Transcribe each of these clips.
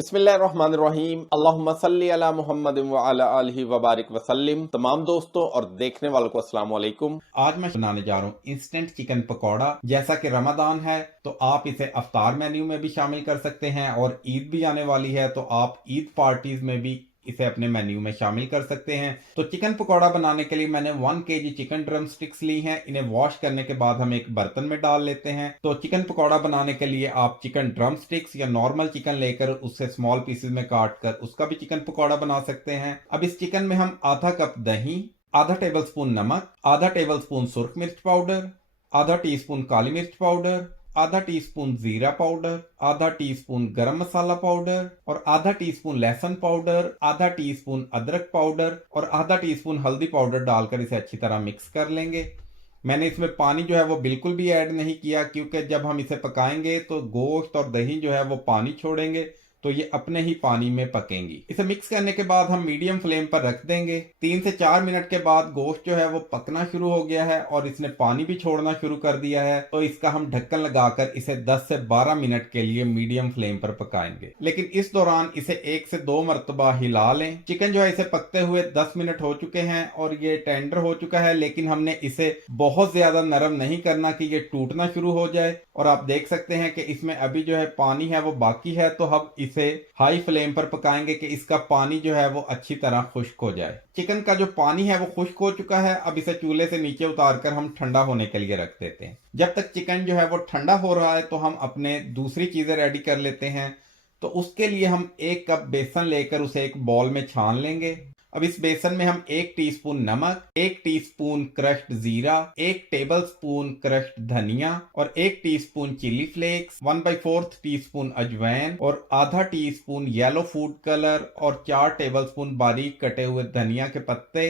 बिस्मिल्लाहिर्रहमानिर्रहीम अल्लाहुम्मा सल्ली अला मुहम्मद व अला आलिहि व बारिक वसल्लिम। तमाम दोस्तों और देखने वालों को अस्सलाम वालेकुम। आज मैं बनाने जा रहा हूँ इंस्टेंट चिकन पकौड़ा। जैसा कि रमजान है तो आप इसे अफ्तार मेन्यू में भी शामिल कर सकते हैं और ईद भी आने वाली है तो आप ईद पार्टीज में भी इसे अपने मेन्यू में शामिल कर सकते हैं। तो चिकन पकौड़ा बनाने के लिए मैंने 1 kg चिकन ड्रम स्टिक्स ली हैं। इन्हें वॉश करने के बाद हम एक बर्तन में डाल लेते हैं। तो चिकन पकौड़ा बनाने के लिए आप चिकन ड्रम स्टिक्स या नॉर्मल चिकन लेकर उससे स्मॉल पीसेस में काट कर उसका भी चिकन पकौड़ा बना सकते हैं। अब इस चिकन में हम आधा कप दही, आधा टेबल स्पून नमक, आधा टेबल स्पून सुर्ख मिर्च पाउडर, आधा टीस्पून काली मिर्च पाउडर, आधा टीस्पून जीरा पाउडर, आधा टीस्पून गरम मसाला पाउडर और आधा टीस्पून लहसुन पाउडर, आधा टीस्पून अदरक पाउडर और आधा टीस्पून हल्दी पाउडर डालकर इसे अच्छी तरह मिक्स कर लेंगे। मैंने इसमें पानी जो है वो बिल्कुल भी ऐड नहीं किया, क्योंकि जब हम इसे पकाएंगे तो गोश्त और दही जो है वो पानी छोड़ेंगे तो ये अपने ही पानी में पकेंगी। इसे मिक्स करने के बाद हम मीडियम फ्लेम पर रख देंगे। 3 से 4 मिनट के बाद गोश्त जो है वो पकना शुरू हो गया है और इसने पानी भी छोड़ना शुरू कर दिया है। तो इसका हम ढक्कन लगाकर इसे 10 से 12 मिनट के लिए मीडियम फ्लेम पर पकाएंगे, लेकिन इस दौरान इसे 1 से 2 मरतबा हिला लें। चिकन जो है इसे पकते हुए 10 मिनट हो चुके हैं और ये टेंडर हो चुका है, लेकिन हमने इसे बहुत ज्यादा नरम नहीं करना कि ये टूटना शुरू हो जाए। और आप देख सकते हैं कि इसमें अभी जो है पानी है वो बाकी है, तो हम इसे हाई फ्लेम पर पकाएंगे कि इसका पानी जो है वो अच्छी तरह खुश्क हो जाए। चिकन का जो पानी है वो खुश्क हो चुका है। अब इसे चूल्हे से नीचे उतारकर हम ठंडा होने के लिए रख देते हैं। जब तक चिकन जो है वो ठंडा हो रहा है तो हम अपने दूसरी चीजें रेडी कर लेते हैं। तो उसके लिए हम 1 कप बेसन लेकर उसे एक बॉल में छान लेंगे। अब इस बेसन में हम 1 टीस्पून नमक, 1 टीस्पून क्रश्ड जीरा, 1 टेबलस्पून क्रश्ड धनिया और 1 टीस्पून चिली फ्लेक्स, 1/4 टीस्पून अजवाइन और आधा टीस्पून येलो फूड कलर और 4 टेबलस्पून बारीक कटे हुए धनिया के पत्ते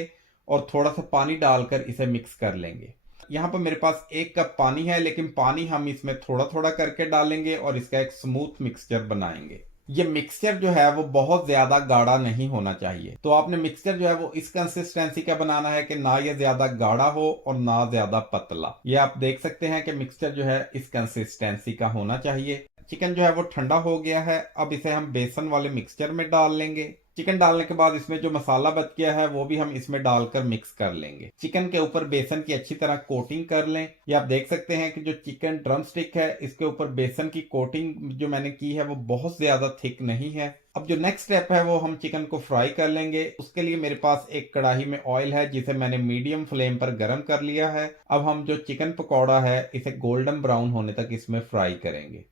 और थोड़ा सा पानी डालकर इसे मिक्स कर लेंगे। यहाँ पर मेरे पास 1 कप पानी है, लेकिन पानी हम इसमें थोड़ा थोड़ा करके डालेंगे और इसका एक स्मूथ मिक्सचर बनाएंगे। ये मिक्सचर जो है वो बहुत ज्यादा गाढ़ा नहीं होना चाहिए। तो आपने मिक्सचर जो है वो इस कंसिस्टेंसी का बनाना है कि ना ये ज्यादा गाढ़ा हो और ना ज्यादा पतला। ये आप देख सकते हैं कि मिक्सचर जो है इस कंसिस्टेंसी का होना चाहिए। चिकन जो है वो ठंडा हो गया है। अब इसे हम बेसन वाले मिक्सचर में डाल लेंगे। चिकन डालने के बाद इसमें जो मसाला बच गया है वो भी हम इसमें डालकर मिक्स कर लेंगे। चिकन के ऊपर बेसन की अच्छी तरह कोटिंग कर लें। ये आप देख सकते हैं कि जो चिकन ड्रम स्टिक है इसके ऊपर बेसन की कोटिंग जो मैंने की है वो बहुत ज्यादा थिक नहीं है। अब जो नेक्स्ट स्टेप है वो हम चिकन को फ्राई कर लेंगे। उसके लिए मेरे पास एक कढ़ाई में ऑयल है जिसे मैंने मीडियम फ्लेम पर गर्म कर लिया है। अब हम जो चिकन पकौड़ा है इसे गोल्डन ब्राउन होने तक इसमें फ्राई करेंगे।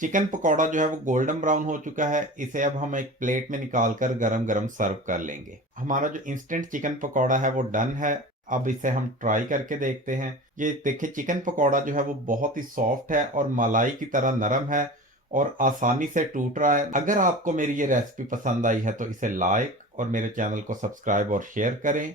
चिकन पकौड़ा जो है वो गोल्डन ब्राउन हो चुका है। इसे अब हम एक प्लेट में निकाल कर गरम गरम सर्व कर लेंगे। हमारा जो इंस्टेंट चिकन पकौड़ा है वो डन है। अब इसे हम ट्राई करके देखते हैं। ये देखिए चिकन पकौड़ा जो है वो बहुत ही सॉफ्ट है और मलाई की तरह नरम है और आसानी से टूट रहा है। अगर आपको मेरी ये रेसिपी पसंद आई है तो इसे लाइक और मेरे चैनल को सब्सक्राइब और शेयर करें।